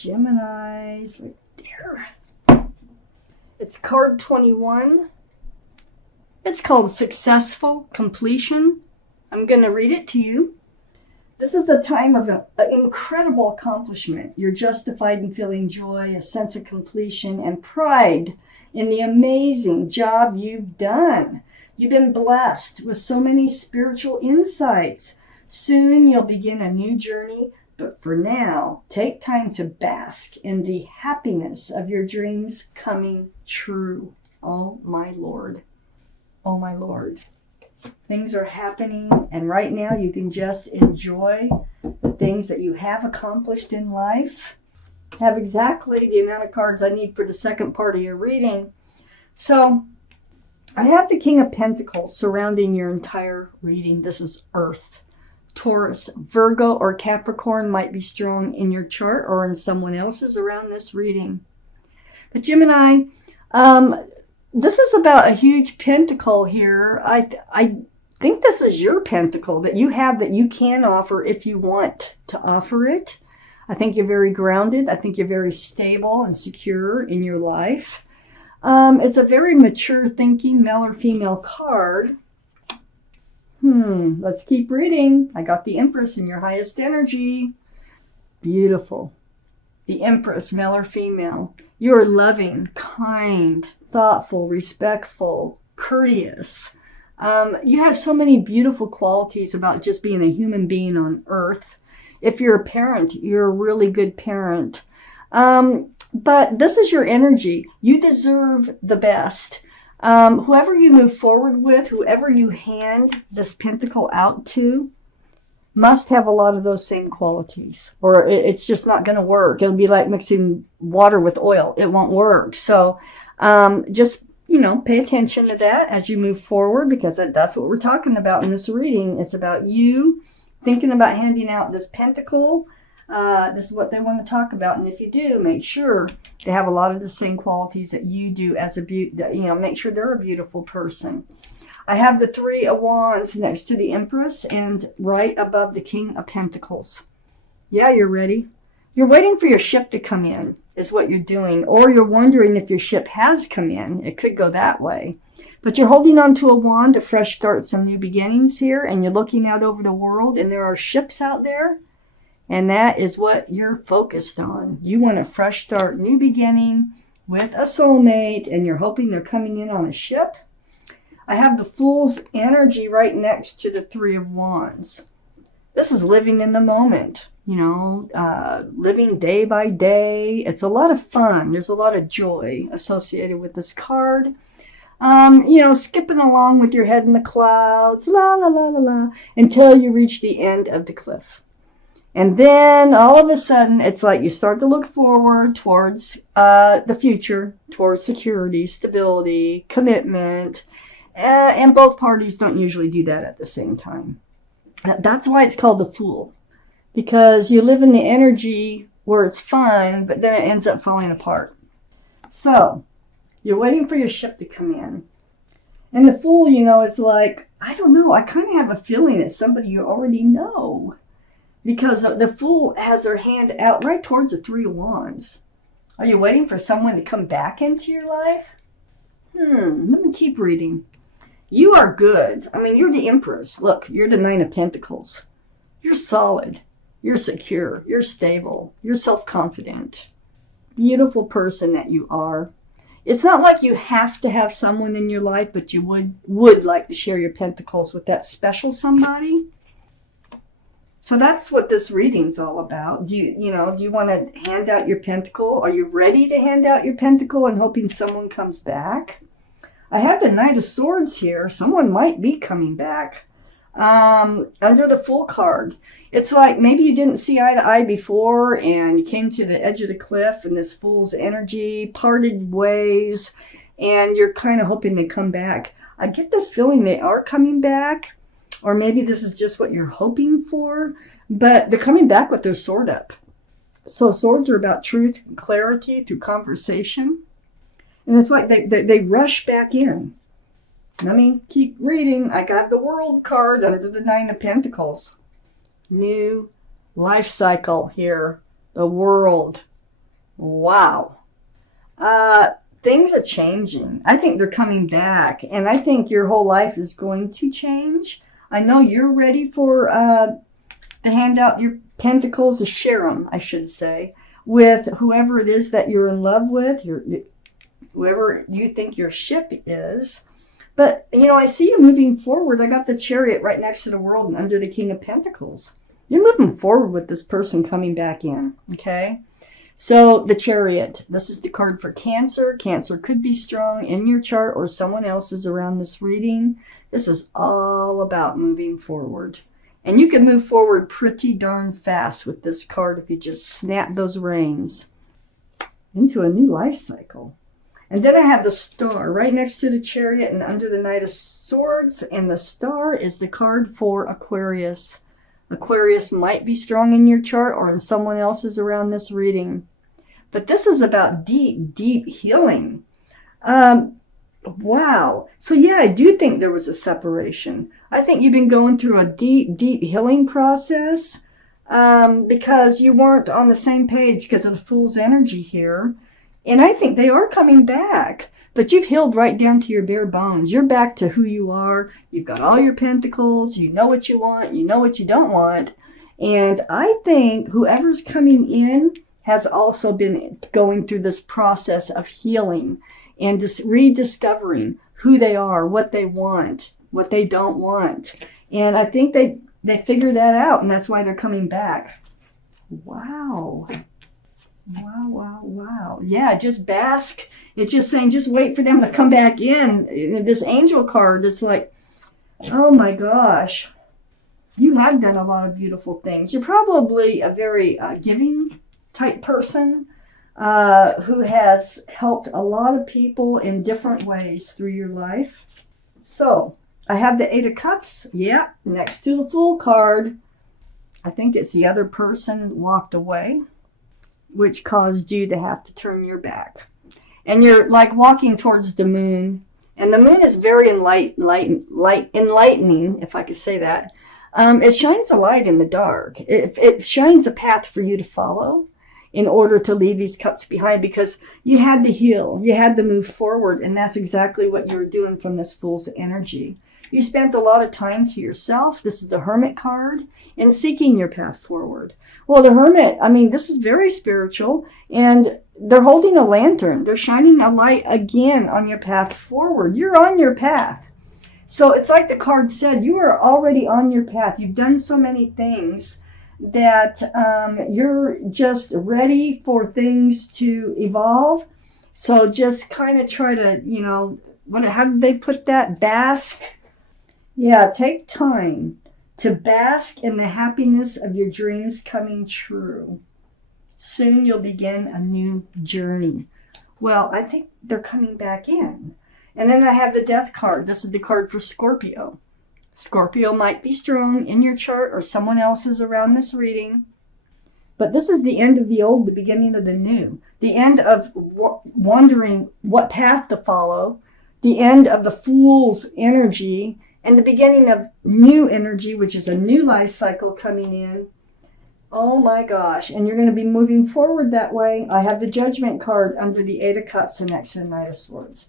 Gemini's right there. It's card 21. It's called Successful Completion. I'm going to read it to you. This is a time of an incredible accomplishment. You're justified in feeling joy, a sense of completion, and pride in the amazing job you've done. You've been blessed with so many spiritual insights. Soon you'll begin a new journey, but for now, take time to bask in the happiness of your dreams coming true. Oh my Lord. Oh my Lord. Things are happening, and right now you can just enjoy the things that you have accomplished in life. I have exactly the amount of cards I need for the second part of your reading. So I have the King of Pentacles surrounding your entire reading. This is Earth. Taurus, Virgo, or Capricorn might be strong in your chart or in someone else's around this reading. But Gemini, this is about a huge pentacle here. I think this is your pentacle that you have that you can offer if you want to offer it. I think you're very grounded. I think you're very stable and secure in your life. It's a very mature thinking male or female card. Let's keep reading. I got the Empress in your highest energy. Beautiful. The Empress, male or female. You are loving, kind, thoughtful, respectful, courteous. You have so many beautiful qualities about just being a human being on Earth. If you're a parent, you're a really good parent. But this is your energy. You deserve the best. Whoever you move forward with, whoever you hand this pentacle out to, must have a lot of those same qualities, or it's just not going to work. It'll be like mixing water with oil. It won't work. So just, pay attention to that as you move forward, because that's what we're talking about in this reading. It's about you thinking about handing out this pentacle. This is what they want to talk about. And if you do, make sure they have a lot of the same qualities that you do as make sure they're a beautiful person. I have the Three of Wands next to the Empress and right above the King of Pentacles. Yeah, you're ready. You're waiting for your ship to come in is what you're doing. Or you're wondering if your ship has come in. It could go that way. But you're holding on to a wand to fresh start, some new beginnings here. And you're looking out over the world and there are ships out there. And that is what you're focused on. You want a fresh start, new beginning with a soulmate, and you're hoping they're coming in on a ship. I have the Fool's energy right next to the Three of Wands. This is living in the moment, living day by day. It's a lot of fun. There's a lot of joy associated with this card. Skipping along with your head in the clouds, la, la, la, la, la, until you reach the end of the cliff. And then all of a sudden, it's like you start to look forward towards the future, towards security, stability, commitment. And both parties don't usually do that at the same time. That's why it's called the Fool. Because you live in the energy where it's fun, but then it ends up falling apart. So, you're waiting for your ship to come in. And the Fool, is like, I don't know, I kind of have a feeling it's somebody you already know. Because the Fool has her hand out right towards the Three of Wands. Are you waiting for someone to come back into your life? Let me keep reading. You are good. You're the Empress. Look, you're the Nine of Pentacles. You're solid. You're secure. You're stable. You're self-confident. Beautiful person that you are. It's not like you have to have someone in your life, but you would like to share your pentacles with that special somebody. So that's what this reading's all about. Do you want to hand out your pentacle? Are you ready to hand out your pentacle and hoping someone comes back? I have the Knight of Swords here. Someone might be coming back. Under the Fool card. It's like maybe you didn't see eye to eye before and you came to the edge of the cliff and this Fool's energy parted ways and you're kind of hoping they come back. I get this feeling they are coming back. Or maybe this is just what you're hoping for, but they're coming back with their sword up. So swords are about truth and clarity through conversation. And it's like they rush back in. Let me keep reading. I got the World card under the Nine of Pentacles. New life cycle here. The World. Wow. Things are changing. I think they're coming back, and I think your whole life is going to change. I know you're ready for to hand out your pentacles, to share them, I should say, with whoever it is that you're in love with, whoever you think your ship is. But, you know, I see you moving forward. I got the Chariot right next to the World and under the King of Pentacles. You're moving forward with this person coming back in, okay? So the Chariot, this is the card for Cancer. Cancer could be strong in your chart or someone else's around this reading. This is all about moving forward. And you can move forward pretty darn fast with this card if you just snap those reins into a new life cycle. And then I have the Star right next to the Chariot and under the Knight of Swords. And the Star is the card for Aquarius. Aquarius might be strong in your chart or in someone else's around this reading. But this is about deep, deep healing. Wow. So yeah, I do think there was a separation. I think you've been going through a deep, deep healing process because you weren't on the same page because of the Fool's energy here. And I think they are coming back. But you've healed right down to your bare bones. You're back to who you are. You've got all your pentacles. You know what you want. You know what you don't want. And I think whoever's coming in has also been going through this process of healing and just rediscovering who they are, what they want, what they don't want. And I think they figured that out, and that's why they're coming back. Wow. Wow, wow, wow. Yeah, just bask. It's just saying, just wait for them to come back in. This angel card is like, oh my gosh. You have done a lot of beautiful things. You're probably a very giving type person who has helped a lot of people in different ways through your life. So, I have the Eight of Cups. Yeah, next to the Fool card. I think it's the other person walked away, which caused you to have to turn your back. And you're like walking towards the moon. And the moon is very enlightening, if I could say that. It shines a light in the dark. It shines a path for you to follow in order to leave these cups behind, because you had to heal. You had to move forward. And that's exactly what you're doing from this Fool's energy. You spent a lot of time to yourself. This is the Hermit card, and seeking your path forward. Well, the Hermit, I mean, this is very spiritual, and they're holding a lantern. They're shining a light again on your path forward. You're on your path. So it's like the card said, you are already on your path. You've done so many things that you're just ready for things to evolve. So just kind of try to, you know, how did they put that? Bask. Yeah, take time to bask in the happiness of your dreams coming true. Soon you'll begin a new journey. Well, I think they're coming back in. And then I have the Death card. This is the card for Scorpio. Scorpio might be strong in your chart or someone else's around this reading. But this is the end of the old, the beginning of the new. The end of wondering what path to follow. The end of the Fool's energy. And the beginning of new energy, which is a new life cycle coming in. Oh my gosh. And you're going to be moving forward that way. I have the Judgment card under the Eight of Cups and next to the Knight of Swords.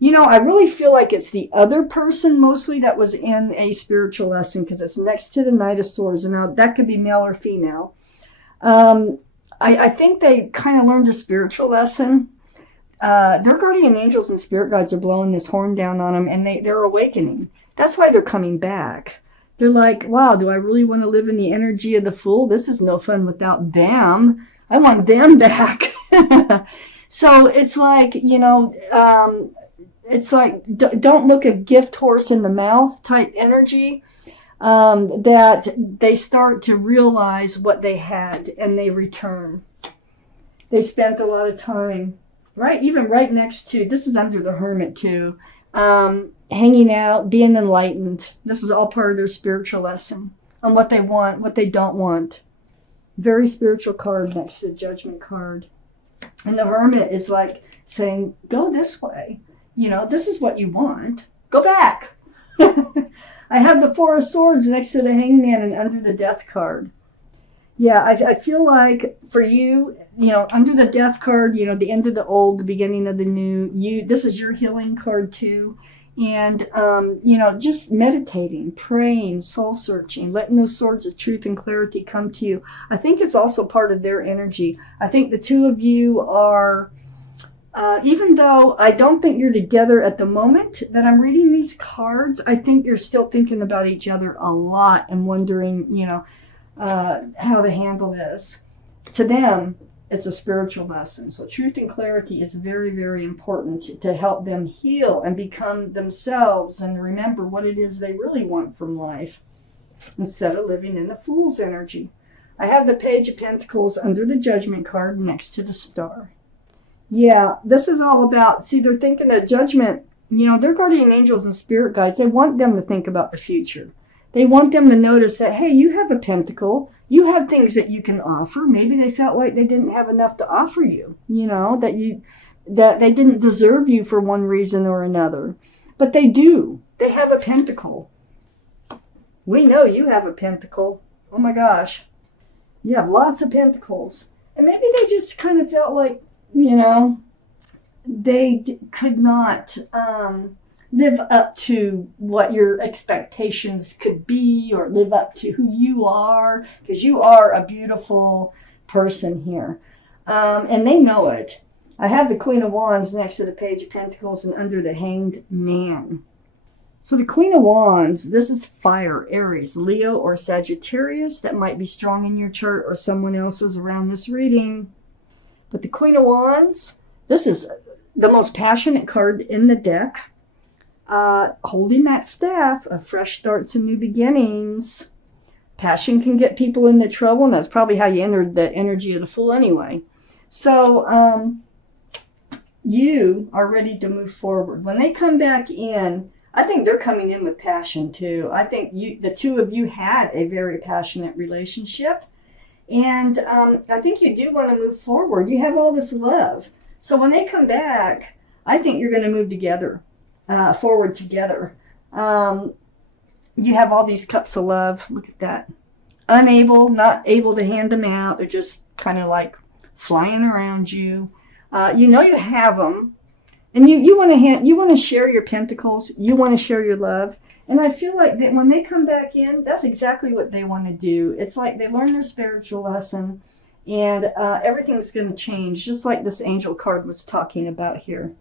You know, I really feel like it's the other person mostly that was in a spiritual lesson, because it's next to the Knight of Swords. And now that could be male or female. I think they kind of learned a spiritual lesson. Their guardian angels and spirit guides are blowing this horn down on them, and they're awakening. That's why they're coming back. They're like, wow, do I really want to live in the energy of the Fool? This is no fun without them. I want them back. So it's like, you know, it's like, don't look a gift horse in the mouth type energy, that they start to realize what they had and they return. They spent a lot of time, right? Even right next to, this is under the Hermit too, hanging out, being enlightened. This is all part of their spiritual lesson on what they want, what they don't want. Very spiritual card next to the Judgment card. And the Hermit is like saying, go this way. You know, this is what you want. Go back. I have the Four of Swords next to the Hangman and under the Death card. Yeah, I feel like for you, under the death card, the end of the old, the beginning of the new, this is your healing card too. And, just meditating, praying, soul searching, letting those swords of truth and clarity come to you. I think it's also part of their energy. I think the two of you are, even though I don't think you're together at the moment that I'm reading these cards, I think you're still thinking about each other a lot and wondering, how to handle this. To them, it's a spiritual lesson. So truth and clarity is very, very important to help them heal and become themselves and remember what it is they really want from life instead of living in the fool's energy. I have the Page of Pentacles under the Judgment card next to the star. Yeah, this is all about, see, they're thinking of judgment. Their guardian angels and spirit guides, they want them to think about the future. They want them to notice that, hey, you have a pentacle. You have things that you can offer. Maybe they felt like they didn't have enough to offer you, that they didn't deserve you for one reason or another. But they do. They have a pentacle. We know you have a pentacle. Oh my gosh. You have lots of pentacles. And maybe they just kind of felt like, they could not live up to what your expectations could be or live up to who you are, because you are a beautiful person here. And they know it. I have the Queen of Wands next to the Page of Pentacles and under the Hanged Man. So the Queen of Wands, this is fire, Aries, Leo, or Sagittarius. That might be strong in your chart or someone else's around this reading. But the Queen of Wands, this is the most passionate card in the deck. Holding that staff of fresh starts and new beginnings. Passion can get people into trouble, and that's probably how you entered the energy of the Fool anyway. So you are ready to move forward. When they come back in, I think they're coming in with passion too. I think the two of you had a very passionate relationship. And I think you do want to move forward. You have all this love. So when they come back, I think you're going to move together. Forward together. You have all these cups of love. Look at that. Unable, not able to hand them out. They're just kind of like flying around you. You have them, and you want to share your pentacles. You want to share your love. And I feel like that when they come back in, that's exactly what they want to do. It's like they learn their spiritual lesson, and everything's going to change, just like this angel card was talking about here.